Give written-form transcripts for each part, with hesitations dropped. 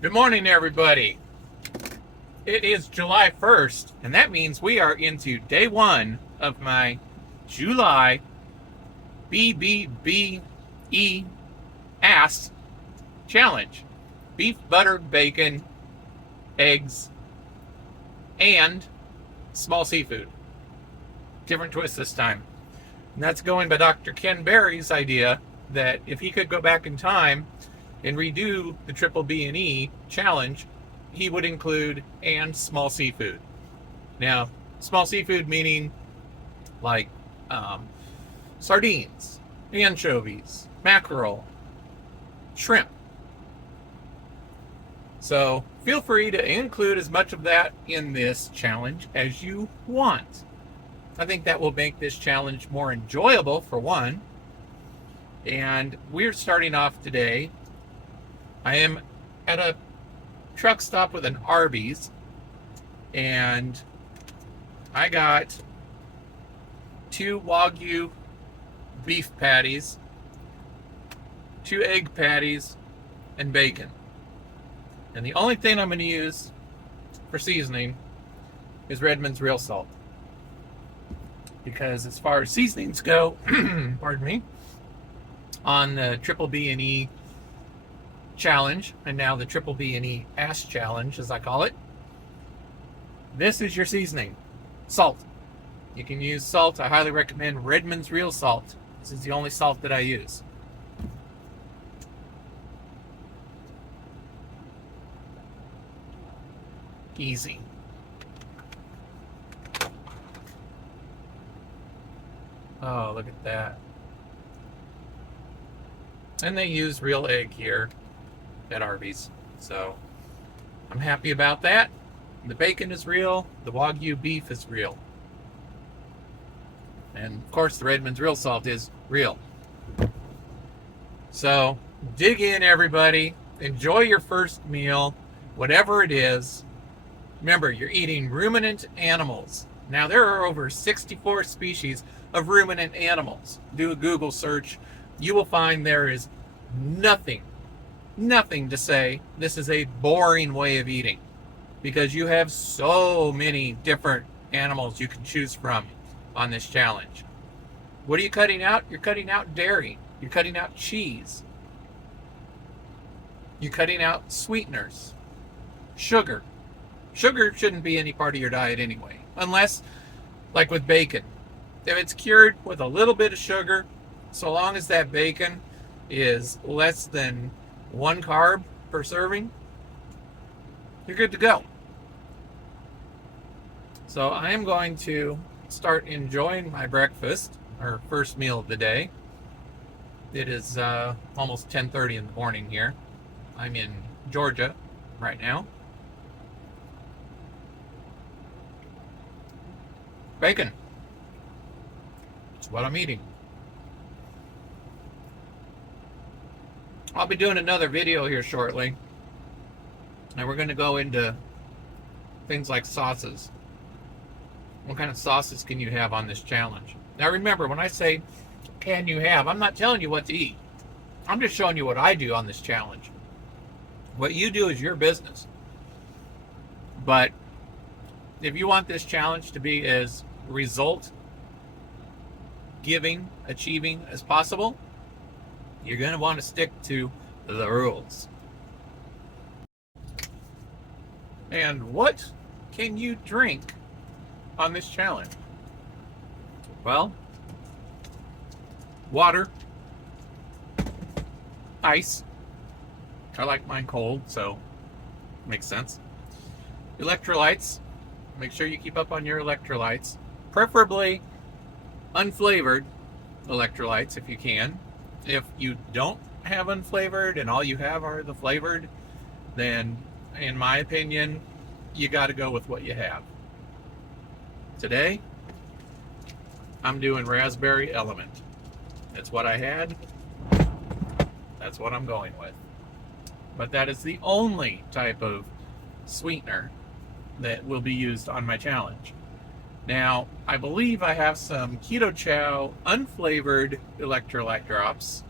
Good morning, everybody. It is July 1st, and that means we are into day one of my July Bbbe Ass challenge. Beef, butter, bacon, eggs, and small seafood. Different twist this time. And that's going by Dr. Ken Berry's idea that if he could go back in time and redo the Bbbe challenge, he would include and small seafood. Now, small seafood meaning like sardines, anchovies, mackerel, shrimp. So feel free to include as much of that in this challenge as you want. I think that will make this challenge more enjoyable, for one. And we're starting off today. I am at a truck stop with an Arby's, and I got 2 Wagyu beef patties, 2 egg patties, and bacon. And the only thing I'm going to use for seasoning is Redmond's real salt. Because as far as seasonings go, pardon me, on the Bbbe challenge, and now the Bbbe Ass challenge, as I call it, this is your seasoning. Salt. You can use salt. I highly recommend Redmond's real salt. This is the only salt that I use. Easy. Oh, look at that. And they use real egg here at Arby's. So I'm happy about that. The bacon is real. The Wagyu beef is real. And of course, the Redmond's real salt is real. So dig in, everybody. Enjoy your first meal, whatever it is. Remember, you're eating ruminant animals. Now, there are over 64 species of ruminant animals. Do a Google search. You will find there is nothing to say this is a boring way of eating, because you have so many different animals you can choose from on this challenge. What are you cutting out? You're cutting out dairy. You're cutting out cheese. You're cutting out sweeteners. Sugar. Sugar shouldn't be any part of your diet anyway, unless, like with bacon, if it's cured with a little bit of sugar, so long as that bacon is less than 1 carb per serving, you're good to go. So I am going to start enjoying my breakfast, or first meal of the day. It is almost 10:30 in the morning here. I'm in Georgia right now. Bacon. It's what I'm eating. I'll be doing another video here shortly, and we're going to go into things like sauces. What kind of sauces can you have on this challenge? Now remember, when I say can you have, I'm not telling you what to eat. I'm just showing you what I do on this challenge. What you do is your business. But if you want this challenge to be as result giving, achieving as possible, you're going to want to stick to the rules. And what can you drink on this challenge? Well, water, ice. I like mine cold, so makes sense. Electrolytes. Make sure you keep up on your electrolytes. Preferably unflavored electrolytes if you can. If you don't have unflavored and all you have are the flavored, then in my opinion, you got to go with what you have. Today, I'm doing raspberry element. That's what I had. That's what I'm going with. But that is the only type of sweetener that will be used on my challenge. Now, I believe I have some Keto Chow unflavored electrolyte drops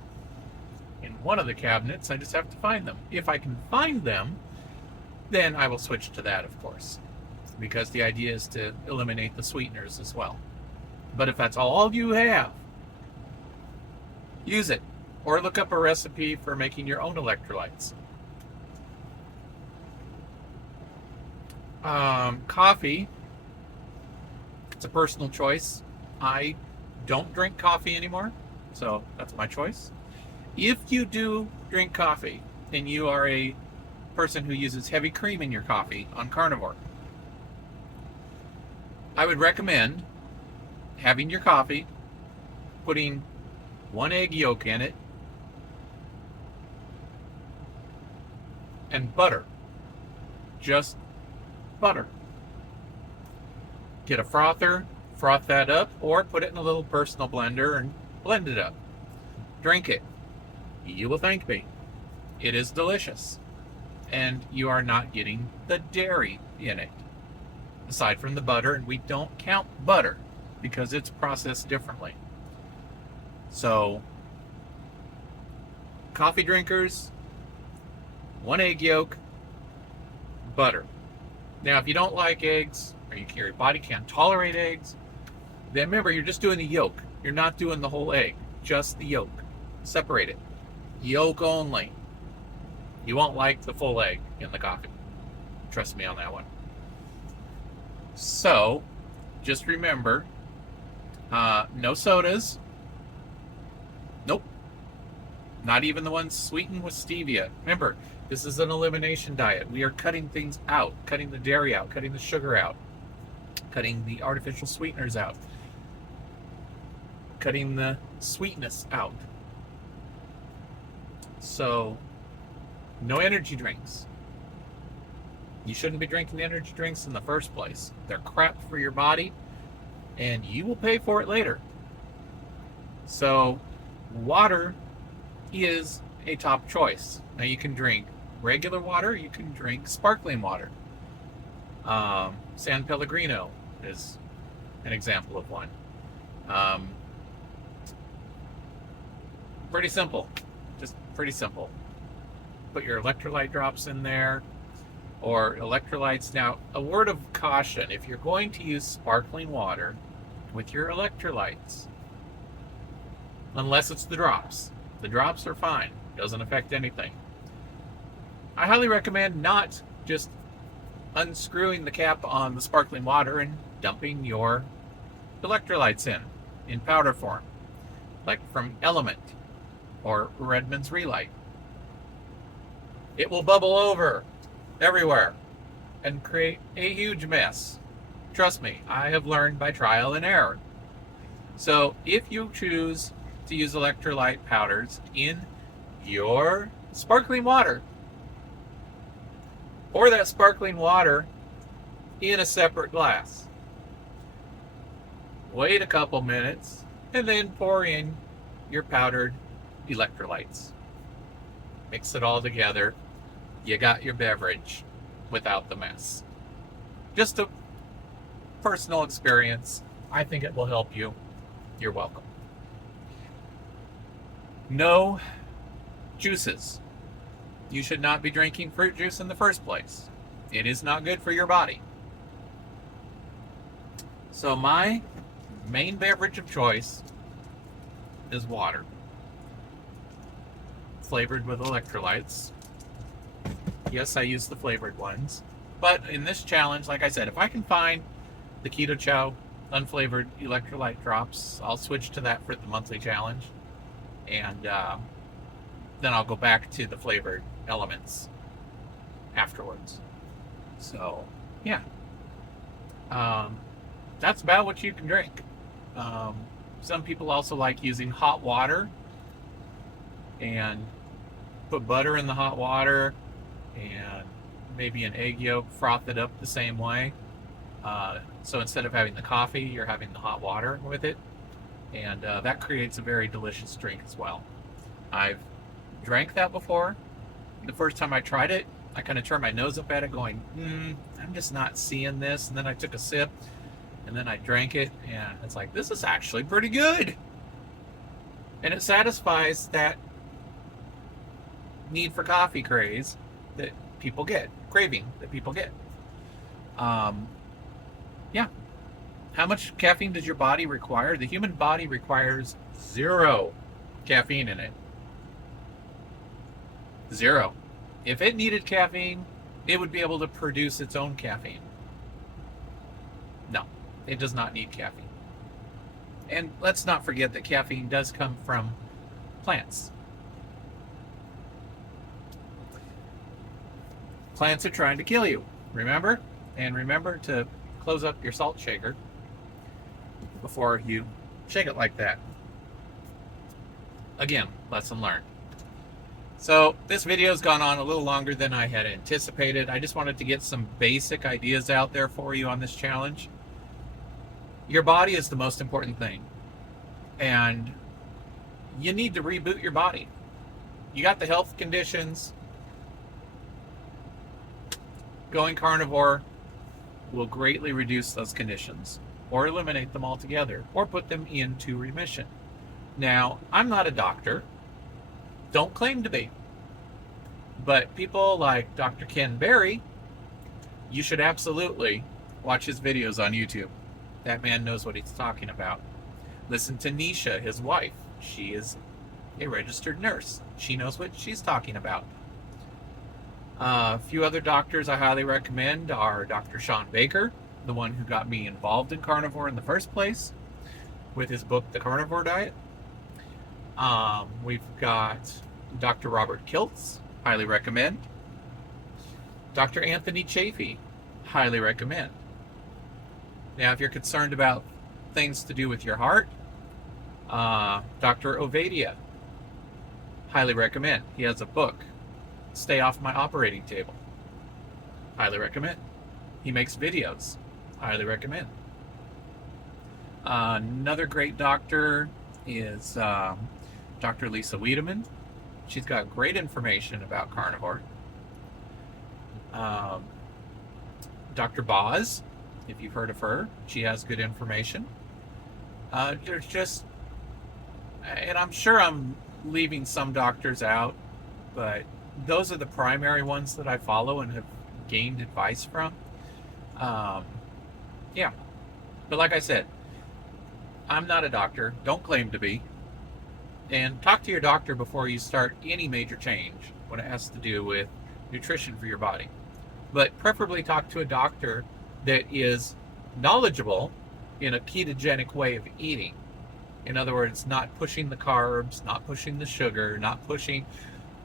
in one of the cabinets. I just have to find them. If I can find them, then I will switch to that, of course, because the idea is to eliminate the sweeteners as well. But if that's all you have, use it, or look up a recipe for making your own electrolytes. Coffee, it's a personal choice. I don't drink coffee anymore, so that's my choice. If you do drink coffee and you are a person who uses heavy cream in your coffee on carnivore, I would recommend having your coffee, putting 1 egg yolk in it, and butter. Just butter. Get a frother, froth that up, or put it in a little personal blender and blend it up. Drink it. You will thank me. It is delicious. And you are not getting the dairy in it, aside from the butter, and we don't count butter because it's processed differently. So, coffee drinkers, 1 egg yolk, butter. Now, if you don't like eggs, or your body can't tolerate eggs, then remember, you're just doing the yolk. You're not doing the whole egg, just the yolk. Separate it. Yolk only. You won't like the full egg in the coffee. Trust me on that one. So, just remember, no sodas. Nope. Not even the ones sweetened with stevia. Remember, this is an elimination diet. We are cutting things out, cutting the dairy out, cutting the sugar out, cutting the artificial sweeteners out, cutting the sweetness out. So, no energy drinks. You shouldn't be drinking energy drinks in the first place. They're crap for your body, and you will pay for it later. So, water is a top choice. Now, you can drink regular water, you can drink sparkling water. San Pellegrino is an example of one. Pretty simple. Just pretty simple. Put your electrolyte drops in there, or electrolytes. Now, a word of caution: if you're going to use sparkling water with your electrolytes, unless it's the drops are fine, doesn't affect anything. I highly recommend not just unscrewing the cap on the sparkling water and dumping your electrolytes in powder form, like from Element or Redmond's Relight. It will bubble over everywhere and create a huge mess. Trust me, I have learned by trial and error. So if you choose to use electrolyte powders in your sparkling water, pour that sparkling water in a separate glass. Wait a couple minutes and then pour in your powdered electrolytes. Mix it all together. You got your beverage without the mess. Just a personal experience. I think it will help you. You're welcome. No juices. You should not be drinking fruit juice in the first place. It is not good for your body. So my main beverage of choice is water, flavored with electrolytes. Yes, I use the flavored ones. But in this challenge, like I said, if I can find the Keto Chow unflavored electrolyte drops, I'll switch to that for the monthly challenge. And then I'll go back to the flavored elements afterwards. So, yeah. That's about what you can drink. Some people also like using hot water and put butter in the hot water and maybe an egg yolk, froth it up the same way. So instead of having the coffee, you're having the hot water with it. And that creates a very delicious drink as well. I've drank that before. The first time I tried it, I kind of turned my nose up at it going, I'm just not seeing this. And then I took a sip and then I drank it and it's like, this is actually pretty good. And it satisfies that need for coffee craze that people get, craving that people get. Yeah. How much caffeine does your body require? The human body requires 0 caffeine in it. 0. If it needed caffeine, it would be able to produce its own caffeine. No, it does not need caffeine. And let's not forget that caffeine does come from plants. Plants are trying to kill you, remember? And remember to close up your salt shaker before you shake it like that. Again, lesson learned. So this video's gone on a little longer than I had anticipated. I just wanted to get some basic ideas out there for you on this challenge. Your body is the most important thing. And you need to reboot your body. You got the health conditions. Going carnivore will greatly reduce those conditions, or eliminate them altogether, or put them into remission. Now, I'm not a doctor. Don't claim to be. But people like Dr. Ken Berry, you should absolutely watch his videos on YouTube. That man knows what he's talking about. Listen to Nisha, his wife. She is a registered nurse. She knows what she's talking about. A few other doctors I highly recommend are Dr. Sean Baker, the one who got me involved in carnivore in the first place, with his book, The Carnivore Diet. We've got Dr. Robert Kiltz, highly recommend. Dr. Anthony Chafee, highly recommend. Now, if you're concerned about things to do with your heart, Dr. Ovadia, highly recommend. He has a book, Stay Off My Operating Table. Highly recommend. He makes videos. Highly recommend. Another great doctor is Dr. Lisa Wiedemann. She's got great information about carnivore. Dr. Boz, if you've heard of her, she has good information. There's just, and I'm sure I'm leaving some doctors out, but those are the primary ones that I follow and have gained advice from. Yeah. But like I said, I'm not a doctor. Don't claim to be. And talk to your doctor before you start any major change when it has to do with nutrition for your body. But preferably talk to a doctor that is knowledgeable in a ketogenic way of eating. In other words, not pushing the carbs, not pushing the sugar, not pushing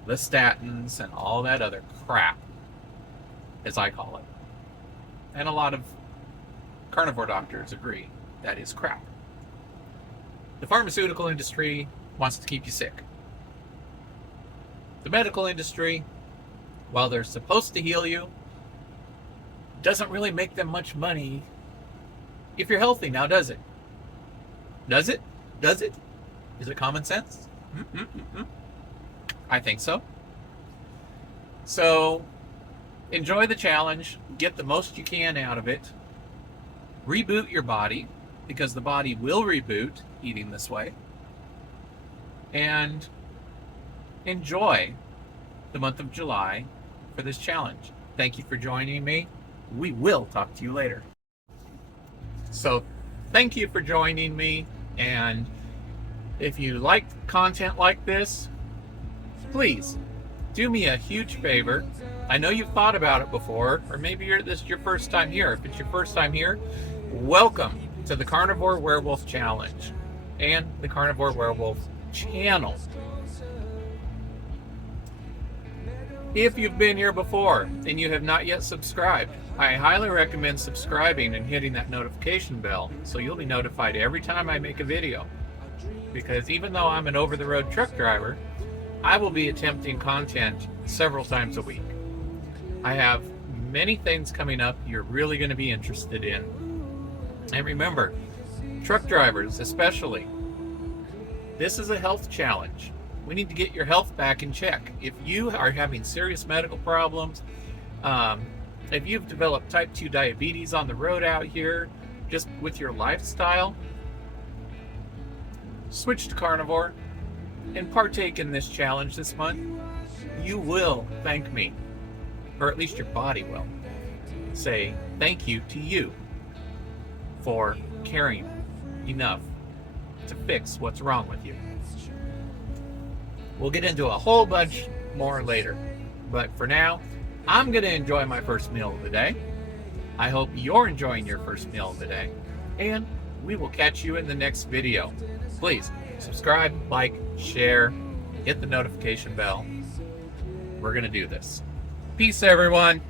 the statins and all that other crap, as I call it. And a lot of carnivore doctors agree that is crap. The pharmaceutical industry wants to keep you sick. The medical industry, while they're supposed to heal you, doesn't really make them much money if you're healthy now, does it? Does it? Does it? Is it common sense? I think so. So, enjoy the challenge. Get the most you can out of it. Reboot your body, because the body will reboot eating this way. And enjoy the month of July for this challenge. Thank you for joining me. We will talk to you later. So, thank you for joining me. And if you like content like this, please do me a huge favor. I know you've thought about it before, or maybe this is your first time here. If it's your first time here, welcome to the Carnivore Werewolf Challenge and the Carnivore Werewolf channel. If you've been here before and you have not yet subscribed, I highly recommend subscribing and hitting that notification bell so you'll be notified every time I make a video. Because even though I'm an over-the-road truck driver, I will be attempting content several times a week. I have many things coming up you're really going to be interested in. And remember, truck drivers especially, this is a health challenge. We need to get your health back in check. If you are having serious medical problems, if you've developed type 2 diabetes on the road out here, just with your lifestyle, switch to carnivore and partake in this challenge this month. You will thank me. or at least your body will, say thank you to you for caring enough to fix what's wrong with you. We'll get into a whole bunch more later, but for now, I'm going to enjoy my first meal of the day. I hope you're enjoying your first meal of the day, and we will catch you in the next video. Please subscribe, like, share, hit the notification bell. We're going to do this. Peace, everyone.